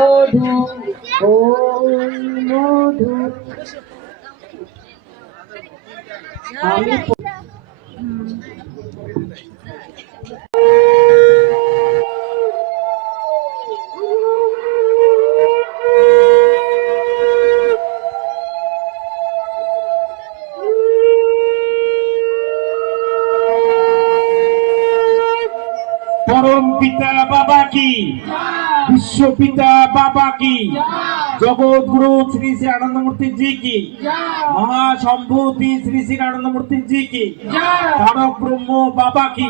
মধু ওই মধু আমি পরম পিতা বাবা কি, বিশ্ব পিতা বাবা কি, জগৎ গুরু শ্রী শ্রী আনন্দমূর্তি জি কি, মহাসম্ভূতি শ্রী শ্রী আনন্দমূর্তি জি কি, তারক ব্রহ্ম বাবা কি।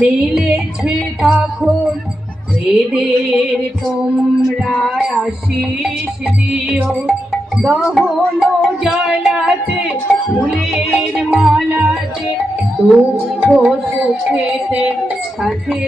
মিলেছে তখন এদের তোমরা আশিস দিও, দহন জ্বালাতে ফুলের মালাতে দুঃখ সুখেতে সাথে